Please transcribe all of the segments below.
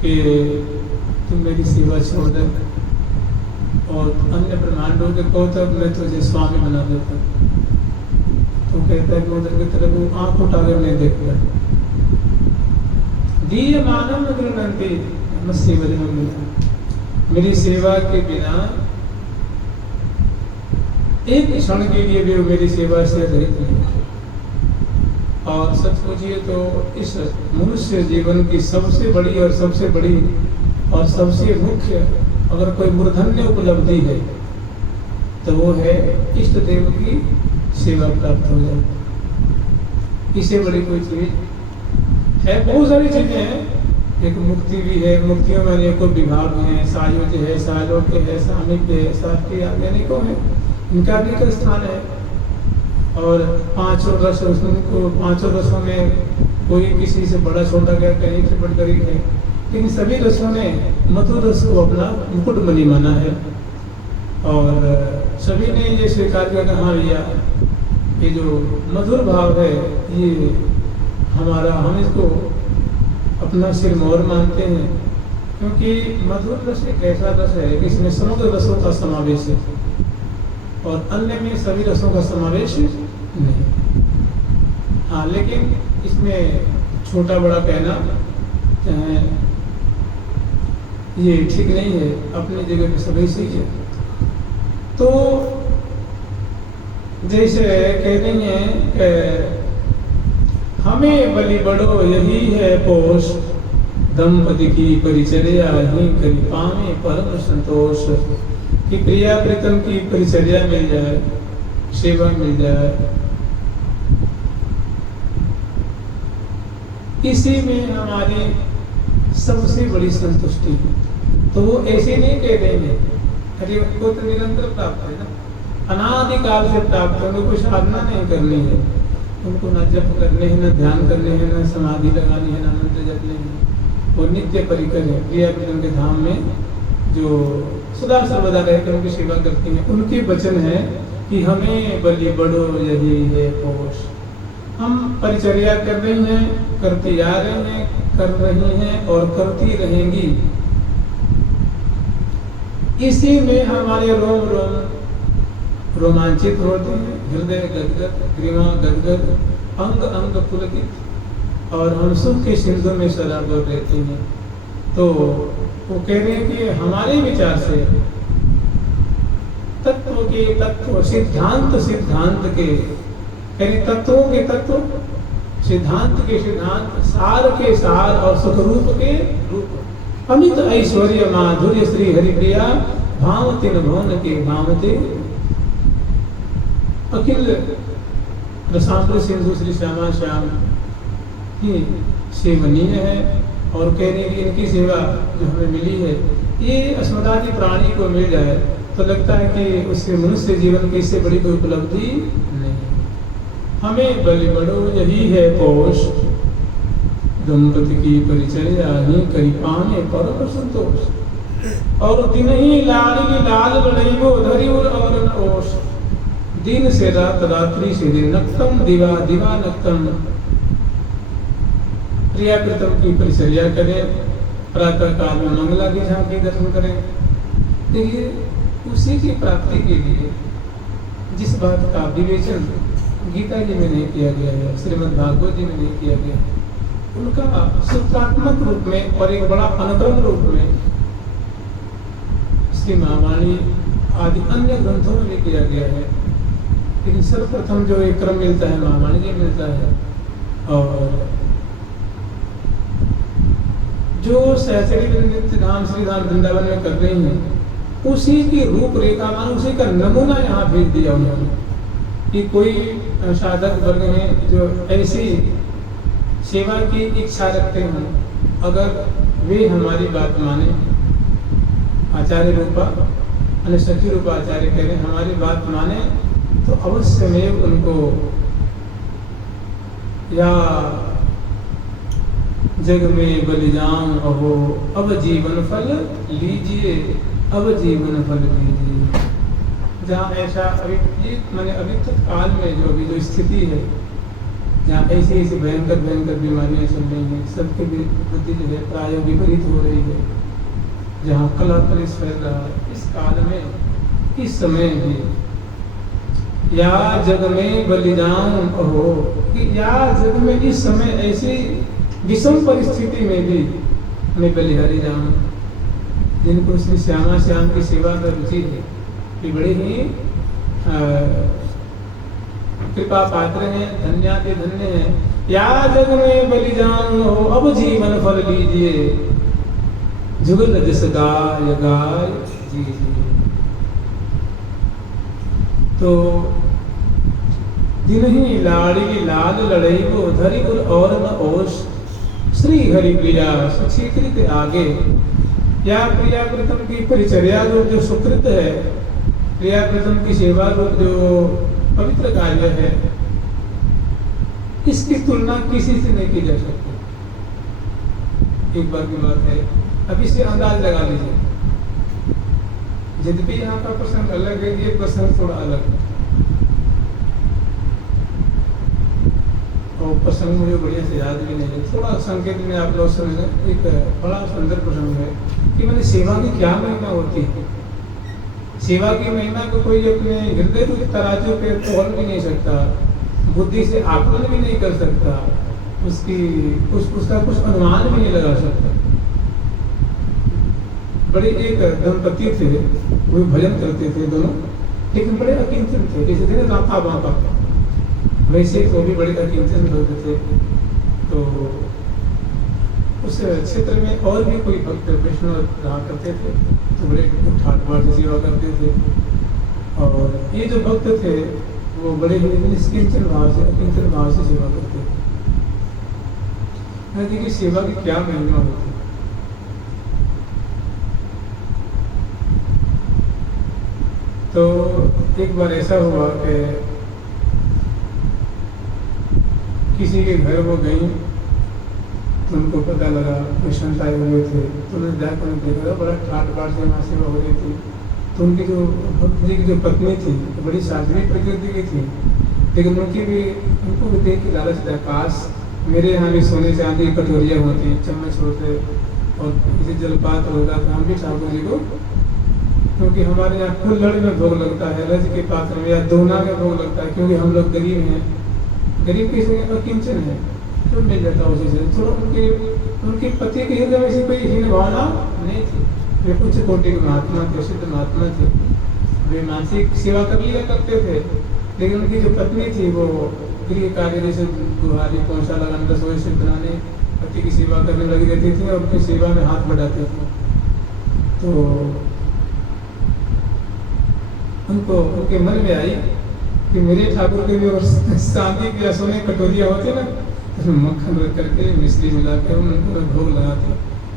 कि तुम मेरी सेवा छोड़ दे और अन्य ब्रह्मांडों के कहो तब मैं तुझे स्वामी बना देता। तो कहता है कि उधर की तरफ वो आँख उठा कर नहीं देखता। दीय मानव गृहणंती मस्सी वजह मिला, मेरी सेवा के बिना एक क्षण के लिए भी वो मेरी सेवा से रहित नहीं है। और सच पूछिए तो इस मनुष्य जीवन की सबसे बड़ी और सबसे बड़ी और सबसे मुख्य अगर कोई मूर्धन्य उपलब्धि है तो वो है इष्ट देव की सेवा प्राप्त हो जाए। इससे बड़ी कोई चीज है, बहुत सारी चीजें हैं। एक मुक्ति भी है, मुक्तियों में अनेकों विभाग हैं, सायुज है, सालोक्य है, सामीप्य है, शास्त्रीय अनेकों है, इनका भी एक स्थान है। और पांचों रस, उनको पांचों रसों में कोई किसी से बड़ा छोटा गया, कहीं से बढ़कर ही है, लेकिन सभी रसों ने मधुर रस को अपना मुकुटमणि माना है। और सभी ने ये स्वीकार किया कि हाँ भैया ये जो मधुर भाव है ये हमारा, हम इसको अपना सिरमौर मानते हैं, क्योंकि मधुर रस एक ऐसा रस है कि इसमें समग्र रसों का समावेश है और अन्य में सभी रसों का समावेश नहीं। हाँ, लेकिन इसमें छोटा बड़ा कहना ये ठीक नहीं है, अपनी जगह पे सभी सही है। तो जैसे कहते हैं हमें बलि बड़ो यही है पोष, दंपति की परिचर्या ही करी पावे परम संतोष। कि प्रिया प्रीतम की परिचर्या मिल जाए, सेवा मिल जाए, इसी में हमारी सबसे बड़ी संतुष्टि है। तो वो ऐसे नहीं कह देंगे, अरे उनको तो निरंतर प्राप्त है ना, अनादिकाल से प्राप्त है, उनको कोई साधना नहीं करनी है, उनको न जप करने हैं, न ध्यान करने हैं, न समाधि लगानी है, न मंत्र जपने हैं। वो नित्य परिकर है, प्रिया प्रीतम के धाम में जो सदा सर्वदा रहकर उनकी सेवा करती हैं। उनके वचन है कि हमें बलि बड़ो यही है पोष। हम परिचर्या कर रही हैं, करती आ रहे हैं, कर रही हैं और करती रहेंगी। इसी में हमारे रोम रोम रोमांचित होते हैं, हृदय गदगद, ग्रीवा गदगद, अंग अंग पुलकित, और हम सुख के सिंधु में सराबोर रहते हैं। तो वो कह रहे हैं कि हमारे विचार से तत्व के तत्व, सिद्धांत सिद्धांत के, यानी तत्वों के तत्व, सिद्धांत के सिद्धांत, सार के सार और सुख रूप के रूप। अमित ऐश्वर्य माधुर्य श्री हरिप्रिया, भावते न भवन के भावते। अखिल रसामृत सिंधु श्री श्यामा श्याम ही सेवनीय है। और कह रहे कि इनकी सेवा जो हमें मिली है, ये अस्मदादि प्राणी को मिल जाए तो लगता है कि उससे मनुष्य जीवन की इससे बड़ी कोई उपलब्धि नहीं। हमें बलि बड़ो यही है पोष, दंपति की परिचर्या ही करी पावे परम संतोष। और दिन ही लाड़ी लाल बड़ो धरी और ओष, दिन से रात रात्रि से दिन, नक्तम दिवा दिवा नक्तम। प्रिया प्रीतम की परिचर्या करें, प्रातः काल में मंगला की झांकी दर्शन करें। देखिए उसी की प्राप्ति के लिए जिस बात का विवेचन गीता जी में नहीं किया गया है, श्रीमद् भागवत जी में नहीं किया गया है, उनका सूत्रात्मक रूप में और एक बड़ा अनुक्रम रूप में श्री महावाणी आदि अन्य ग्रंथों में भी किया गया है। लेकिन सर्वप्रथम जो एक क्रम मिलता है महावाणी जी मिलता है। और जो सहचरी धाम श्री धाम वृंदावन में कर रही हैं, उसी की रूपरेखा मान, उसी का नमूना यहाँ भेज दिया उन्होंने कि कोई साधक वर्ग हैं जो ऐसी सेवा की इच्छा रखते हैं, अगर वे हमारी बात माने, आचार्य रूपा सखी रूपा आचार्य कह रहे हैं, हमारी बात माने तो अवश्य में उनको या जग में बलि जाऊं अहो, अब जीवन फल लीजिए, अब जीवन फल लीजिए। जहाँ ऐसा अभी मैंने अभी तक काल में जो अभी जो स्थिति है जहाँ ऐसी ऐसी भयंकर भयंकर बीमारियाँ चल रही हैं, सबके बुद्धि जो है प्राय विपरीत हो रही है, जहाँ कलह कलेश फैल रहा है, इस काल में, इस समय भी या जग में बलिदान हो कि या जग में इस समय ऐसी विषम परिस्थिति में भी मैं बलिहारी जाऊँ, जिनको उसने श्यामा श्याम की सेवा का रुचि है, कि बड़े ही कृपा पात्र हैं, धन्याति धन्य हैं। या जग में बलिदान हो अब जीवन फल लीजिए, जुगल जस गाय गाय जी। तो दिन ही लाड़ी लाल लड़ई को धरी और न ओष, श्री हरि प्रिया सुचीकृत आगे। या प्रिया प्रथम की परिचर्या रूप जो सुकृत है, प्रिया प्रथम की सेवा रूप जो पवित्र कार्य है, इसकी तुलना किसी से नहीं की जा सकती। एक बार की बात है, अब इसे अंदाज लगा लीजिए। यद्यपि यहाँ का प्रसंग अलग है, ये प्रसंग थोड़ा अलग है, और प्रसंग मुझे बढ़िया से याद भी नहीं है, थोड़ा संकेत में आप लोग समझ। एक बड़ा सुंदर प्रसंग है कि मैंने सेवा की क्या महिमा होती है। सेवा की महिमा को कोई अपने हृदय को तराजू पे तोल भी नहीं सकता, बुद्धि से आकलन भी नहीं कर सकता, उसका कुछ अनुमान भी नहीं लगा सकता। बड़े एक दंपति थे, वो भजन करते थे दोनों, लेकिन बड़े अकिंचन थे, जैसे थे ना राता बापा, वैसे वो भी बड़े अकिंचन लोग थे। तो उस क्षेत्र में और भी कोई भक्त वैष्णव रहा करते थे, तो बड़े ठाट बाट से सेवा करते थे। और ये जो भक्त थे वो बड़े ही निष्किंचन भाव से, अकिंचन भाव से सेवा करते थे। कहते कि सेवा की क्या महिमा होती है। तो एक बार ऐसा हुआ कि किसी के घर वो गई, तो उनको पता लगा कोई संत आए हुए थे, तो उन्होंने जाकर देखा, बड़ा ठाट बाट से वहाँ सेवा हो रही थी। तो उनकी जो भक्त जी की जो पत्नी थी, तो बड़ी साध्वी प्रकृति की थी, लेकिन उनको भी देख के लालच था, काश मेरे यहाँ भी सोने चांदी की कटोरियाँ होती, चम्मच होते, और किसी जलपात होगा तो हम भी ठाकुर जी को, क्योंकि हमारे यहाँ कुल्हड़ में भोग लगता है, रज के पात्र में या दोना में भोग लगता है, क्योंकि हम लोग गरीब हैं, गरीब किसी अकिंचन है, तो मिल जाता उसी से। थोड़ा उनके पति के हृदय में ऐसी कोई हीन भावना नहीं थी, वे उच्च कोटि के महात्मा थे, सिद्ध महात्मा थे, वे मानसिक सेवा कर लिया करते थे। लेकिन उनकी जो पत्नी थी वो गृह कार्य जैसे बुहारी पोंछा लगाने, रसोई से बनाने, पति की सेवा करने लगी रहती थी और उनकी सेवा में हाथ बढ़ाते थे। तो उनको उनके मन में आई कि मेरे ठाकुर के भी और चांदी की सोने कटोरियाँ होती ना, मक्खन रख करके मिश्री मिला के उनको भोग लगाते,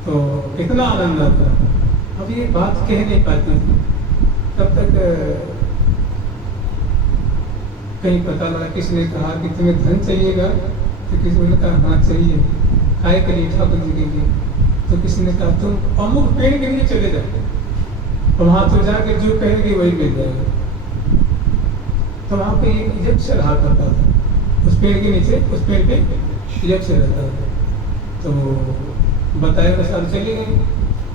तो कितना आनंद आता। अब ये बात कह नहीं पाती थी, तब तक कहीं पता लगा, किसने कहा कि तुम्हें धन चाहिएगा, तो किसी ने कहा हाँ चाहिए, काय के लिए ठाकुर जी के लिए। तो किसी ने कहा तुम अमुक पेड़ के लिए चले जाओ, तो वहाँ तो जाके जो कहेंगे वही मिल जाएगा। तो वहाँ पे एक यक्ष रहा करता था, उस पेड़ के नीचे, उस पेड़ पे यक्ष रहता था। तो बताए अनुसार चले गए,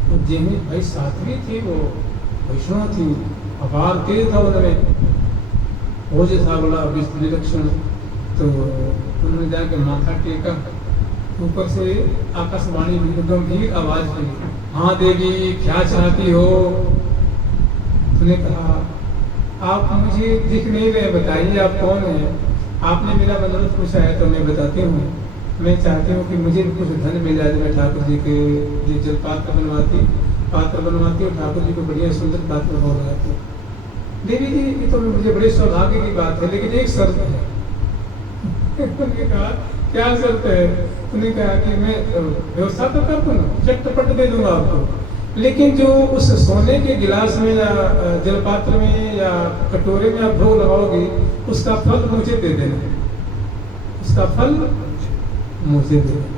तो जिनमें भाई साध्वी थी, वो वैष्णव थी, अपार तेज था उनमें, ओज था बड़ा विलक्षण। तो उन्होंने जाके माथा टेका, ऊपर से आकाशवाणी गंभीर आवाज हुई, हाँ देवी क्या चाहती हो। उन्होंने कहा आप मुझे दिख नहीं रहे, बताइए आप कौन है। आपने मेरा मनोरथ पूछा है तो मैं बताती हूँ, मैं चाहती हूँ कि मुझे कुछ धन मिल जाए, मैं ठाकुर जी के लिए जल पात्र बनवाती और ठाकुर जी को बढ़िया सुंदर पात्र भोग लगाती। देवी जी ये तो मुझे बड़े सौभाग्य की बात है, लेकिन एक शर्त है। उन्होंने कहा क्या शर्त है। उन्होंने कहा कि मैं व्यवस्था तो कर दूंगा, चटपट दे दूंगा आपको, लेकिन जो उस सोने के गिलास में या जलपात्र में या कटोरे में आप भोग लगाओगे, उसका फल मुझे दे देना, उसका फल मुझे दे देना।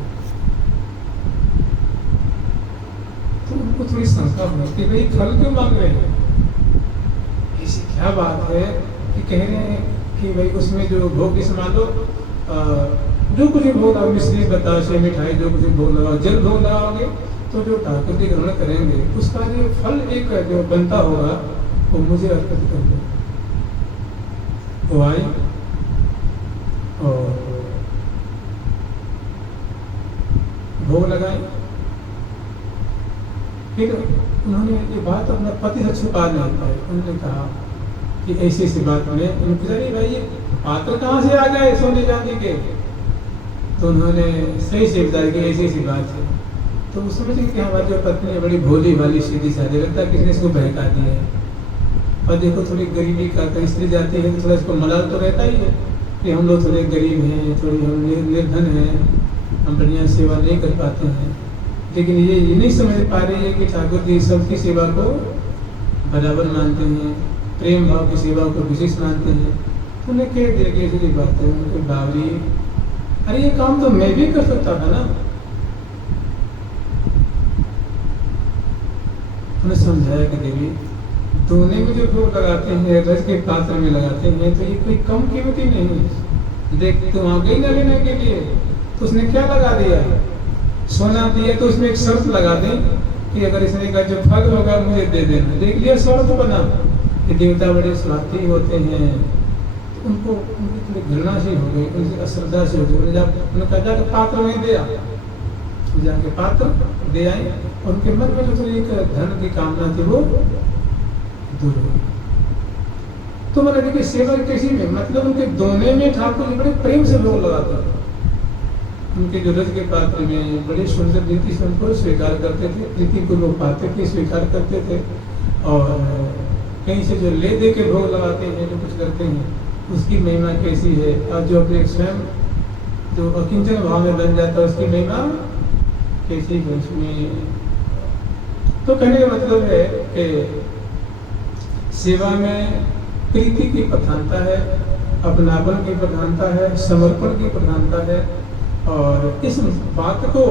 तो उनको थोड़ी शंका हुई कि भाई फल क्यों मांग रहे हैं, ऐसी क्या बात है कि कह रहे हैं कि भाई उसमें जो भोग की सामान लो, जो कुछ भी भोग लगाओ, मिश्री बताशे मिठाई जो कुछ भी भोग लगाओ, जल भोग लगाओगे तो जो ठाकुर जी ग्रहण करेंगे उसका जो फल एक जो बनता होगा वो मुझे अर्पित कर दो। वो आई और भोग लगाए। फिर उन्होंने ये बात अपना पति से छुपा नहीं पाए। उन्होंने कहा कि ऐसी ऐसी बात में उन्होंने पूछा, नहीं भाई ये पात्र कहाँ से आ गए सोने चांदी के? तो उन्होंने सही से बताया कि ऐसी ऐसी बात है। तो वो समझ गए कि हमारी जो पत्नी है बड़ी भोली भाली सीधी साधी, लगता है किसने इसको बहका दिया है। और देखो थोड़ी गरीबी का कहीं स्त्री जाती है तो थोड़ा इसको मलाल तो रहता ही है कि हम लोग थोड़े गरीब हैं, थोड़ी हम निर्धन हैं, हम बढ़िया सेवा नहीं कर पाते हैं। लेकिन ये नहीं समझ पा रही है कि ठाकुर जी सबकी सेवा को बराबर मानते हैं, प्रेम भाव की सेवा को विशेष मानते हैं। तो उन्हें कह दिया कि ऐसी बात है। उनके बावरी, अरे ये काम तो मैं भी कर सकता था ना। उन्हें समझाया कि देवी दोने में जो भोग लगाते हैं रज के पात्र में लगाते हैं तो ये कोई कम कीमती नहीं है। देख तुम आ गई ना लेने के लिए, तो उसने क्या लगा दिया, सोना दिया तो उसमें एक शर्त लगा दी कि अगर इसने का जो फल होगा मुझे दे देना। देख लिया शर्त बना। ये देवता बड़े स्वार्थी होते हैं, तो उनको उनकी थोड़ी घृणा से हो गई, उनकी अश्रद्धा से हो गई। उन्होंने कहा जाकर पात्र नहीं दिया, जाके पात्र दे आए और उनके मन में जो थोड़ी एक धन की कामना थी वो दूर हो गई। तो मैंने देखिए सेवा कैसी में, मतलब उनके दोने में ठाकुर जी बड़े प्रेम से भोग लगाते थे। उनके जो रज के पात्र में बड़े सुंदर रीति से उनको स्वीकार करते थे, रीति को लोग पाते थे, स्वीकार करते थे। और कहीं से जो ले दे के भोग लगाते हैं, जो कुछ करते हैं, उसकी महिमा कैसी है। और जो अपने स्वयं जो अकिंचन भाव में बन जाता है उसकी महिमा कैसी है उसमें। तो कहने का मतलब है कि सेवा में प्रीति की प्रधानता है, अपनापन की प्रधानता है, समर्पण की प्रधानता है। और इस बात को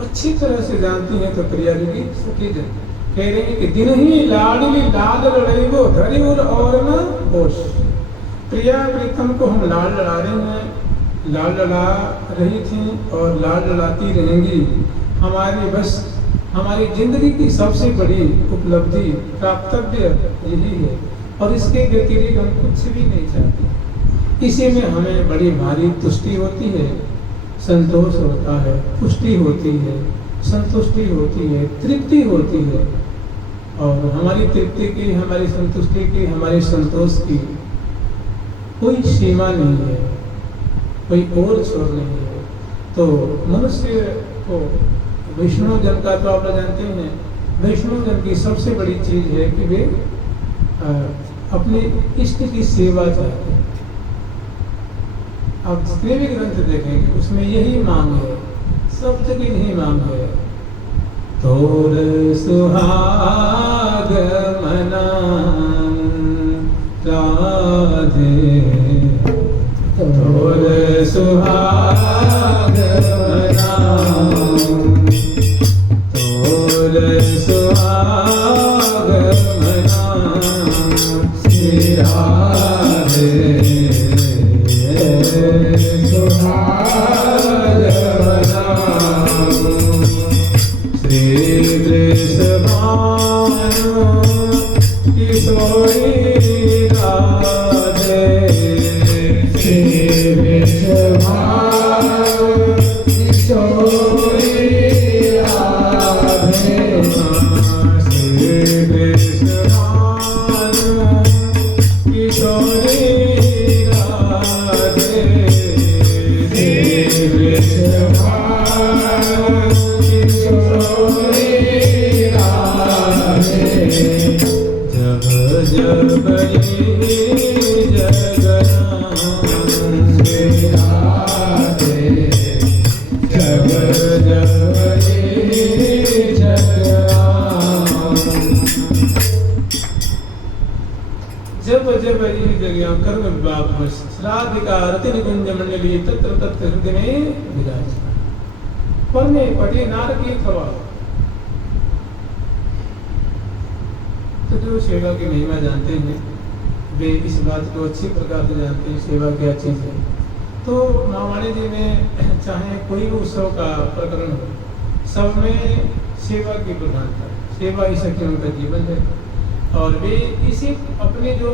अच्छी तरह से जानती है तो प्रिया जी की सखी जन कह रहे हैं कि दिन ही लाडली लाल लड़ेगो धरी और न होश। प्रिया प्रीतम को हम लाल लड़ा रहे हैं, लाल लड़ा रही थी और लाल लड़ाती रहेंगी। हमारी बस हमारी जिंदगी की सबसे बड़ी उपलब्धि प्राप्तव्य यही है और इसके व्यतिरिक्त हम कुछ भी नहीं चाहते। इसी में हमें बड़ी भारी तुष्टि होती है, संतोष होता है, पुष्टि होती है, संतुष्टि होती है, तृप्ति होती है। और हमारी तृप्ति की, हमारी संतुष्टि की, हमारे संतोष की कोई सीमा नहीं है, कोई और छोर नहीं है। तो मनुष्य को वैष्णव जन का तो आप जानते हैं, वैष्णव जन की सबसे बड़ी चीज है कि वे अपने इष्ट की सेवा चाहते हैं। आप जितने भी ग्रंथ देखेंगे उसमें यही मांग है, सब जगह यही मांग है। तोर सुहाग मना राधे, तोर सुहाग मना, तोर सुहाग मना श्री राधे, सुहाग मना श्री कृष्ण किशोरी राधे, श्री कृष्ण किशोरी राधे, श्री कृष्ण किशोरी राधे, श्री कृष्ण किशोरी राधे। जब जब जब ये जगह कर्म विभाग श्राद्धिकारति निकुंज मंडली तत्र तत्र हृदय में विराजमान पढ़ने पढ़े नारकी थवा। तो जो सेवा की महिमा जानते हैं वे इस बात को अच्छी प्रकार से जानते हैं सेवा क्या चीज है। तो महावाणी जी में चाहे कोई भी उत्सव का प्रकरण हो, सब में सेवा की प्रधानता, सेवा ही सखियों का जीवन है। और वे इसी अपने जो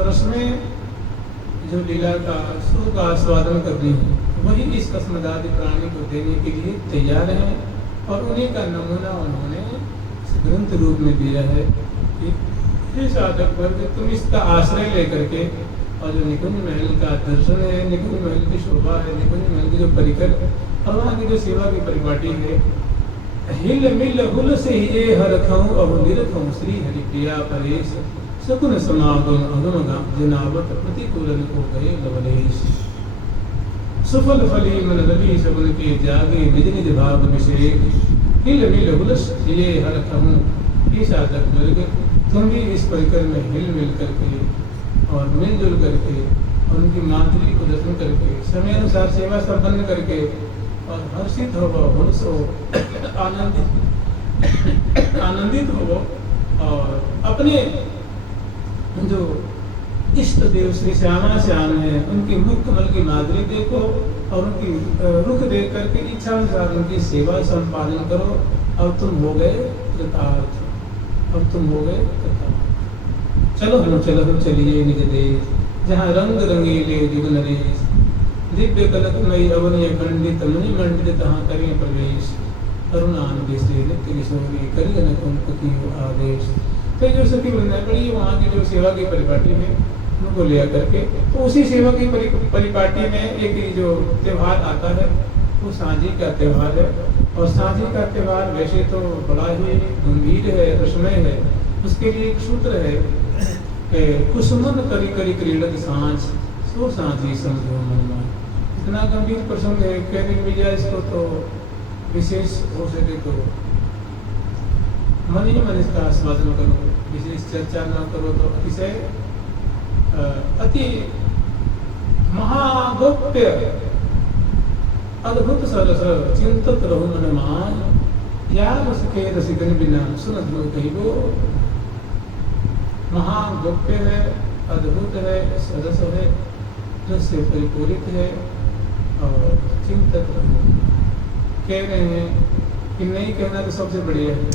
रस में जो लीला का सुख का आस्वादन करनी है, वही इस अस्मदादि प्राणी को देने के लिए तैयार हैं। और उन्हीं का नमूना उन्होंने ग्रंथ रूप में दिया है कि हे साधक वर्ग, तुम इसका आश्रय लेकर के, और जो निकुंज महल का दर्शन है, निकुंज महल की शोभा है, निकुंज महल की जो परिकर और वहाँ की जो सेवा की परिपाटी है, हिल मिल हुल से ये हर खाऊं अब निरखूं श्री हरि प्रिया परेश सकुन समागम अगम जनावत प्रतिकूलन को गए लवलेश सफल फली मन रवि सबन के जागे निज निज भाव अभिषेक हिल मिल हुल से ये हर खाऊं। ये साधक वर्ग, तुम भी इस परिकर में हिल मिल करके और मिलजुल करके और उनकी माधुरी को दर्शन करके समय अनुसार सेवा संपन्न करके और हर्षित हो, हुल्स हो, आनंदित हो और अपने जो इष्ट देव श्री श्यामा श्याम है उनकी मुख कमल की माधुरी देखो और उनकी रुख देख करके इच्छा अनुसार उनकी सेवा संपादन करो। अब तुम हो गए कृतार्थ, अब तुम हो गए कृतार्थ। चलो हम चलिए निज देश, जहाँ रंग रंगीले जुग नरेश, दिव्य कलकमयी अवनीय खंडित मणि मंडित, तहाँ करें प्रवेश, करुणानिधि से नित्य किशोरी करिए न कुंती आदेश। तो जो सखी वृंदावन पड़ी वहाँ की जो सेवा की परिपाटी है उनको लिया करके, तो उसी सेवा की परिपाटी में एक जो त्यौहार आता है वो सांझी का त्यौहार है। और सांझी का त्यौहार वैसे तो बड़ा ही गंभीर है, रसमय है। उसके लिए एक सूत्र है, कुसुमन करी करी क्रीडत सांझ सो सांझी समझो मन। इतना गंभीर प्रसंग है, कहने भैया इसको तो विशेष हो सके तो मन ही मन इसका आस्वादन करो, विशेष चर्चा न करो तो अतिशय अति महागोप्य अद्भुत सरस चिंतत रहो मन मान, यार उसके रसिकन बिना सुनत लो कहिबो। महागोप्य है, अद्भुत है, सरस है, रस से परिपूरित है और चिंतत रहो। कह रहे हैं कि नहीं कहना तो सबसे बढ़िया है,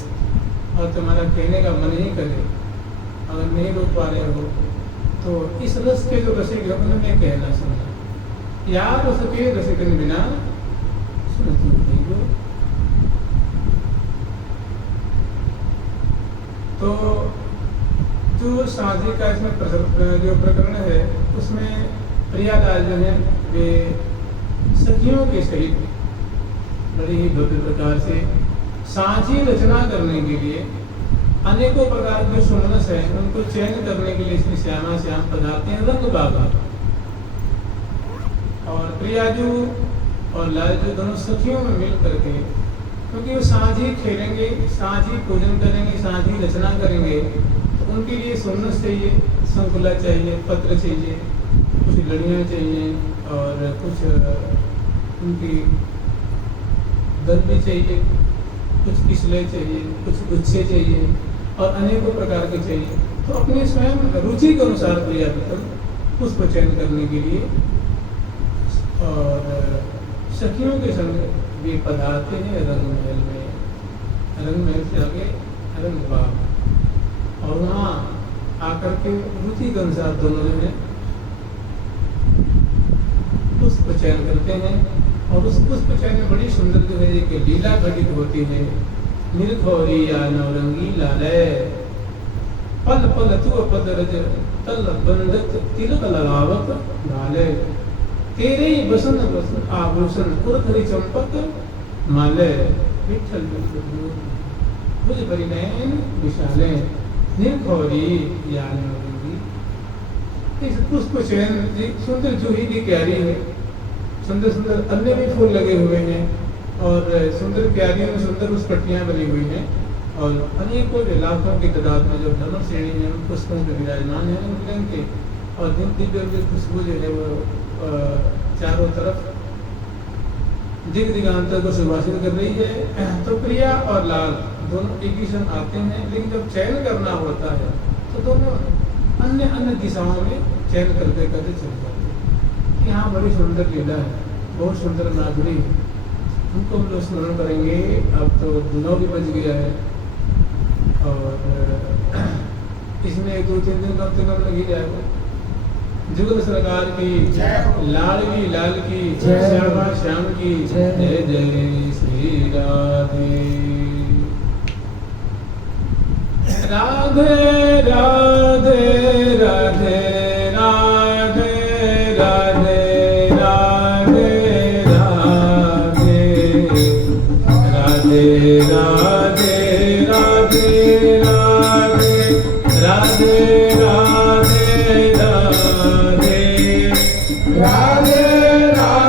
और तुम्हारा कहने का मन ही करे, अगर नहीं रोक पा रहे हो तो इस रस के जो रसिक है उन्हें कहना सुनना, यार उसके रसिकन बिना सुनत नहीं हो। तो जो सांझी का इसमें जो प्रकरण है उसमें प्रियालाल जो है वे सखियों के सहित बड़ी ही भव्य प्रकार से सांझी रचना करने के लिए अनेकों प्रकार के सुमनस हैं, उनको चयन करने के लिए श्री श्यामा श्याम पधारते हैं रंग बाबा। और प्रियाजू और लालजू दोनों सखियों में मिल करके, क्योंकि वो सांझी खेलेंगे, सांझी पूजन करेंगे, सांझी रचना करेंगे, तो उनके लिए सुमनस चाहिए, संकुला चाहिए, पत्र चाहिए, कुछ लड़ियाँ चाहिए और कुछ उनकी दल भी चाहिए, कुछ किसले चाहिए, कुछ गुच्छे चाहिए और अनेकों प्रकार के चाहिए। तो अपने स्वयं रुचि के अनुसार प्रिया पुष्प चयन करने के लिए और सखियों के संग वे पधारते हैं रंग महल में। रंग महल से आगे रंग बाग, और वहाँ आकर के रुचि के अनुसार दोनों जो है पुष्प चयन करते हैं। और उस पुष्प चयन में बड़ी सुंदर जो है एक लीला घटित होती है। निर्घौरी या नवरंगी लालय पल पल तु पद रज तल बंदत तिलक लगावत लालय, तेरे ही बसन बसन आभूषण कुरधरी चंपक मालय, विठल भुज परिनयन विशाले निर्घौरी या नवरंगी। इस पुष्प चयन सुंदर जूही की क्यारी है, सुंदर सुंदर अन्य भी फूल लगे हुए हैं और सुंदर क्यारियों में सुंदर उस पट्टियाँ बनी हुई हैं और अनेकों लाखों की तादाद में जो धनुष श्रेणी में उन पुष्पों के विराजमान हैं उन रंग के, और दिन दिव्य खुशबू जो है वो चारों तरफ दिग दिगांतर को सुभाषित कर रही है। तो प्रिया और लाल दोनों एक ही संग आते हैं, लेकिन जब चयन करना होता है तो दोनों अन्य अन्य दिशाओं में चयन करते करते चल जाते हैं। कि हाँ बड़ी सुंदर लीला है, बहुत सुंदर नागरी है, उनको हम लोग स्मरण करेंगे। अब तो 9 भी बज गया है और इसमें 2-3 दिन कम से कम लग ही जाएगा। जुगल सरकार की, लाडली लाल की, श्यामा श्याम की, जय जय श्री राधे। राधे राधे राधे राधे राधे राधे राधे राधे राधे राधे राधे राधे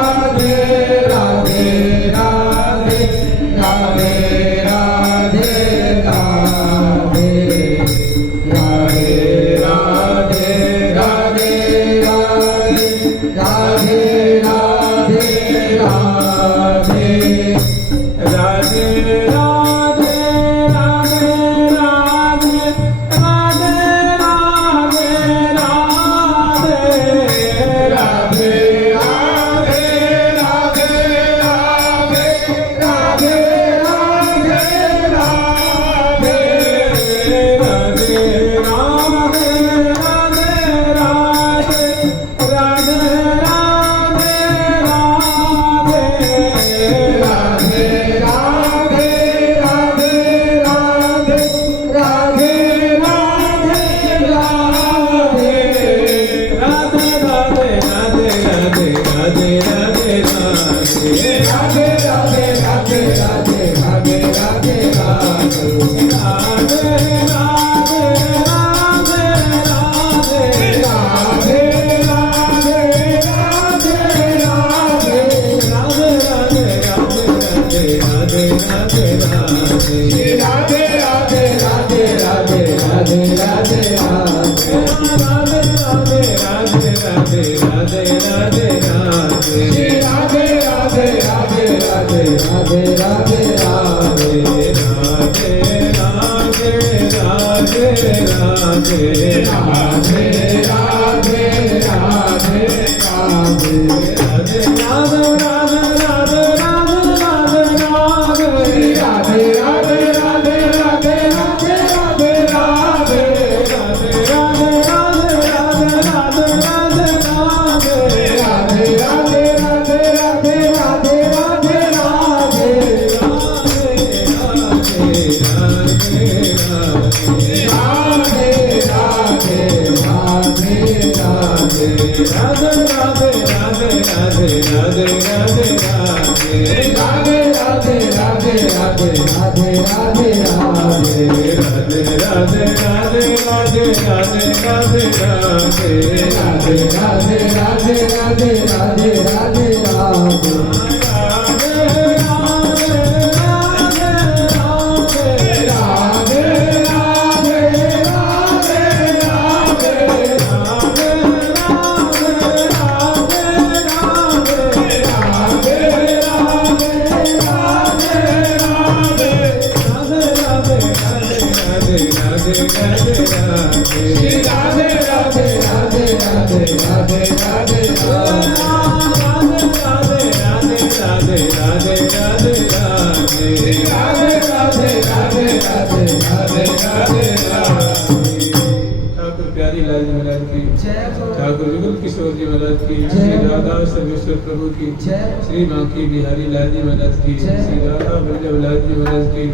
श्री बांकी बिहारी लाल जी महाराज की, श्री राधा वल्लभ लाल जी महाराज की,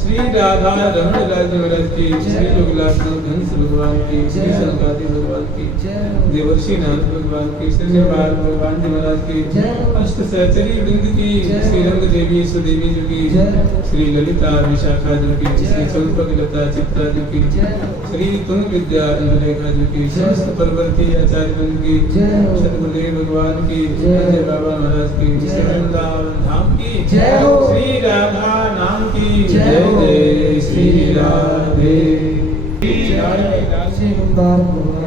श्री राधा रमण लाल जी महाराज की, श्री योगलाल हंस भगवान की, श्री शंकरादि भगवान की, देवर्षि नाथ भगवान की, श्री नेपाल भगवान जी महाराज की, अष्ट सहचरी वृंद की, श्री रंग देवी सुदेवी जी की, श्री ललिता विशाखा जी की, श्री चंपक लता चित्रा जी की, श्री तुंग विद्या इंद्रलेखा जी की, समस्त परवर्ती आचार्य वृंद की, सदगुरुदेव भगवान की, संजय बाबा महाराज की, वृंदावन धाम की, श्री राधा नाम की, जय जय श्री राधे।